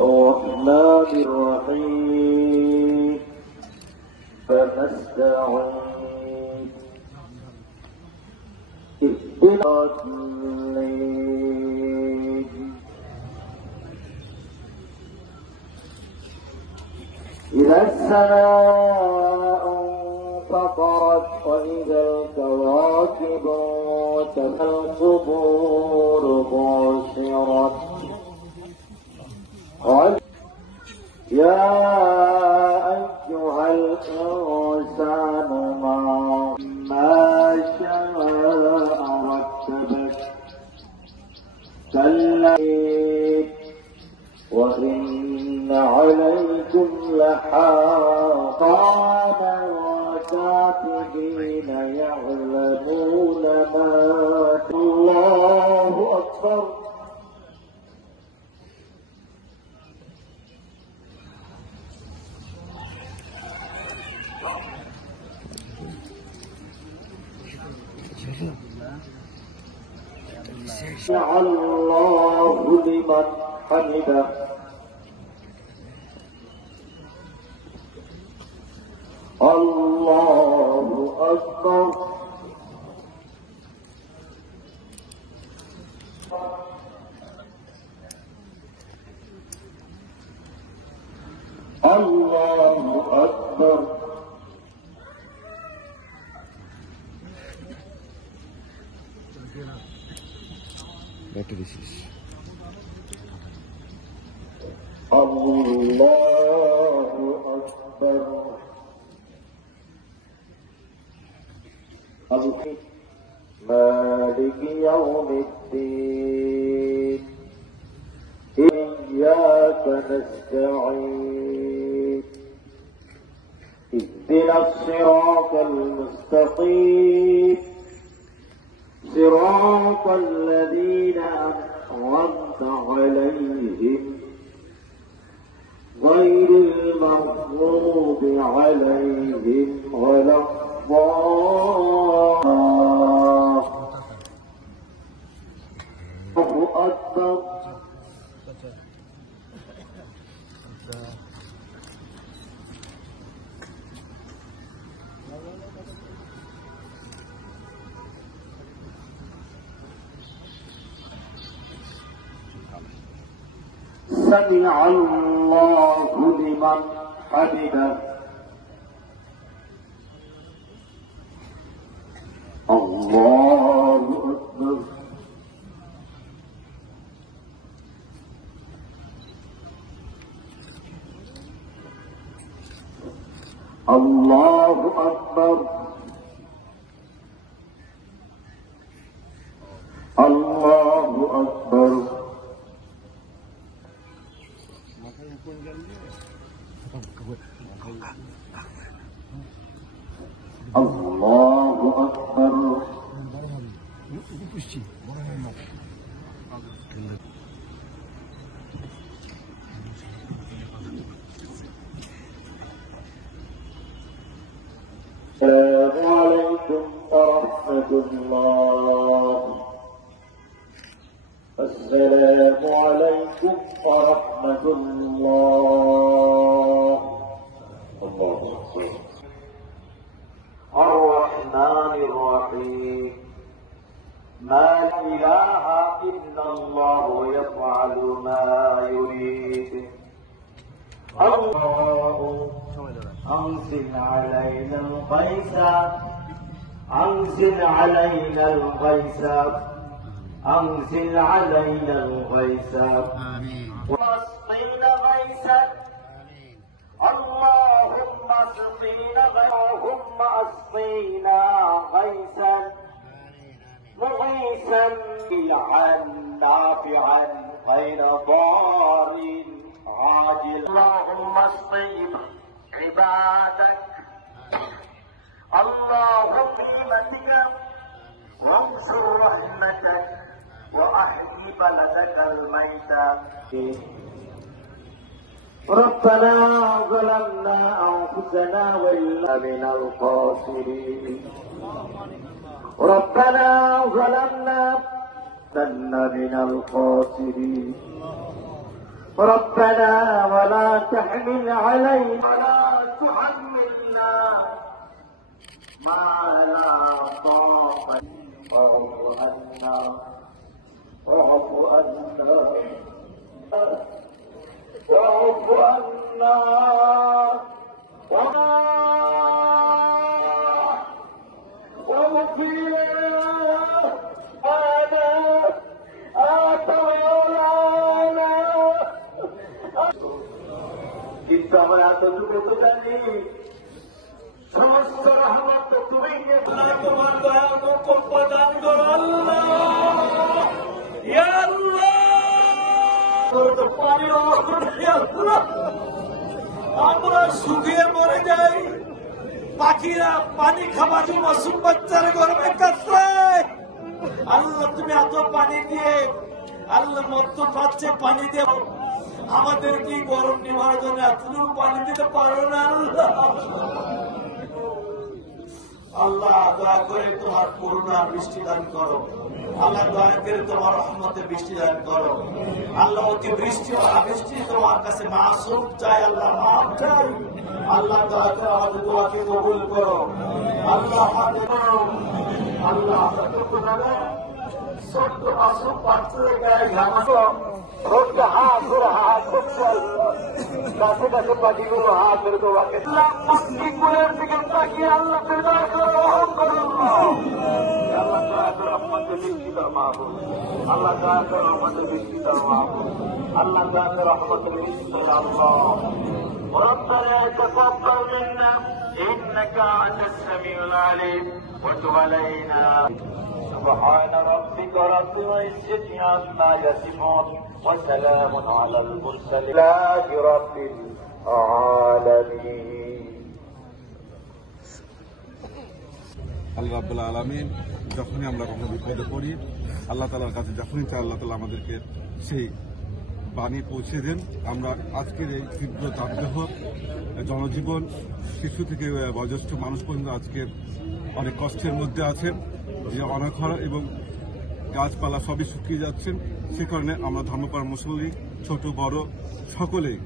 الرحمن الرحيم فما استعين اهدنا الليل إذا السماء انفطرت وإذا الكواكب انتثرت القبور بشرت يا أيها الإنسان ما شاء رتبك كلا وإن عليكم لحافظا وكاتبين يعلمون ما الله أكبر. سمع الله لمن حمده. الله أكبر. الله أكبر. الله أكبر. مالك يوم الدين إياك نستعين اهدنا الصراط المستقيم صراط الذين أنعمت عليهم غير المغضوب عليهم ولا الله أكبر. سمع الله لمن حمده. الله أكبر. الله أكبر. الله أكبر. الله أكبر. السلام عليكم ورحمة الله. السلام عليكم ورحمة الله. الله أكبر. الرحمن الرحيم ما إله إلا الله يفعل ما يريد. الله أنزل علينا الغيث أنزل علينا الغيث أنزل علينا الغيث واسقنا غيثا اللهم اسقنا اللهم اسقنا غيثا مغيثا نافعا غير ضار عاجل. اللهم اسق عبادك اللهم بنعمتك وانصر رحمتك وأحيي بلدك الميتة. ربنا ظلمنا أنفسنا وإن من الخاسرين. ربنا ظلمنا من الخاسرين ربنا ولا تحمل علينا ولا تحملنا ما لا طاقة واعف عنا واعف عنا واغفر কিন্তু আমরা এতটুকু তো জানি সমস্ত রহমত তুমি তোমার দয়া মুকুল প্রদান করো আল্লাহ ইয়া আল্লাহ তো পানি আমরা শুকিয়ে মরে যাই পাখিরা পানি খাবার জন্য মাসুম বাচ্চারা গরমে কাতরায় আল্লাহ তুমি এত পানি দিয়ে আল্লাহ মত পাচ্ছে পানি দিয়ে আমাদের কি গরম নিবারণের জন্য এতটুকু পানি দিতে পারো না আল্লাহ দয়া করে তোমার করুণা বৃষ্টি দান করো আল্লাহ দয়া করে তোমার রহমতে বৃষ্টি দান করো আল্লাহ অতি বৃষ্টি অনাবৃষ্টি তোমার কাছে মাসুম চাই আল্লাহ মাফ চাই আল্লাহ দয়া করে আমাদের দোয়াকে কবুল করো আল্লাহ আমাদের আল্লাহ যতটুকু জানে ছোট্ট মাসুম বাচ্চাদের গায়ে ঘামাতো রোদটা হাত ধরে হাত করছে কাছে কাছে পাখিগুলো হাত ধরে তোমাকে মুসলিমগুলোর দিকে তাকিয়ে আল্লাহ দয়া করে রহম করুন আল্লাহ দয়া করে রহমতের বৃষ্টি দাও মাহবুব আল্লাহ দয়া করে রহমতের বৃষ্টি দাও মাহবুব আল্লাহ দয়া করে রহমতের বৃষ্টি দাও আল্লাহ ربنا تقبل منا إنك أنت السميع العليم وتب علينا سبحان ربك رب العزة عما يصفون وسلام على المرسلين رب العالمين আল্লাহ রাব্বুল আলামিন যখনই আমরা কখনো বিপদে পড়ি আল্লাহ তাআলার কাছে যখনই চাই আল্লাহ তাআলা আমাদেরকে সেই পানি পৌঁছে দেন আমরা আজকের এই তীব্র তাপদাহ জনজীবন শিশু থেকে বয়োজ্যেষ্ঠ মানুষ পর্যন্ত আজকে অনেক কষ্টের মধ্যে আছেন যে অনাখরা এবং গাছপালা সবই শুকিয়ে যাচ্ছেন সে কারণে আমরা ধর্মপাড়া মুসল্লি ছোট বড় সকলেই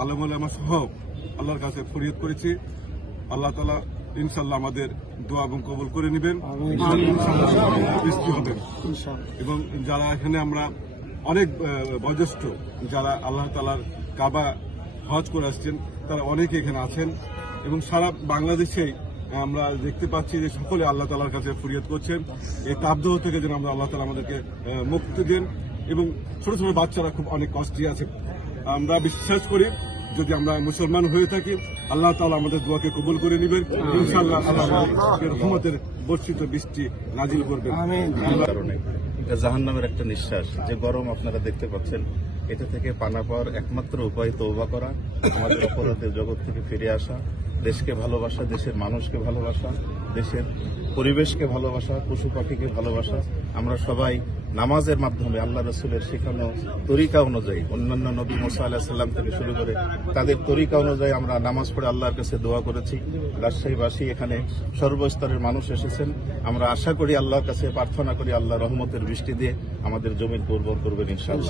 আলেম ওলামা সহ আল্লাহর কাছে ফরিয়াদ করেছি আল্লাহ তাআলা ইনশাআল্লাহ আমাদের দোয়া এবং কবুল করে নেবেন বৃষ্টি হবে এবং যারা এখানে আমরা অনেক বয়োজ্যেষ্ঠ যারা আল্লাহ তাআলার কাবা হজ করে আসছেন তারা অনেকে এখানে আছেন এবং সারা বাংলাদেশেই আমরা দেখতে পাচ্ছি যে সকলে আল্লাহ তাআলার কাছে ফরিয়াদ করছেন এই তাপদাহ থেকে যেন আমরা আল্লাহ তাআলা আমাদেরকে মুক্তি দেন এবং ছোট ছোট বাচ্চারা খুব অনেক কষ্টে আছে আমরা বিশ্বাস করি যদি আমরা মুসলমান হয়ে থাকি আল্লাহ তাআলা আমাদের দোয়াকে কবুল করে নেবেন ইনশাআল্লাহ আল্লাহ আমাদের রহমতের বর্ষিত বৃষ্টি নাজিল করবেন কারণে জাহান্নামের একটা নিঃশ্বাস যে গরম আপনারা দেখতে পাচ্ছেন এটা থেকে পানা পাওয়ার একমাত্র উপায় তওবা করা আমাদের অপরাধের জগৎ থেকে ফিরে আসা দেশকে ভালোবাসা দেশের মানুষকে ভালোবাসা দেশের পরিবেশকে ভালোবাসা পশু পাখিকে ভালোবাসা আমরা সবাই নামাজের মাধ্যমে আল্লাহ রসুলের শেখানো তরিকা অনুযায়ী অন্যান্য নবী মুসা আলাইহিস সালাম থেকে শুরু করে তাদের তরিকা অনুযায়ী আমরা নামাজ পড়ে আল্লাহর কাছে দোয়া করেছি রাজশাহীবাসী এখানে সর্বস্তরের মানুষ এসেছেন আমরা আশা করি আল্লাহর কাছে প্রার্থনা করি আল্লাহ রহমতের বৃষ্টি দিয়ে আমাদের জমিন উর্বর করবেন ইনশাআল্লাহ।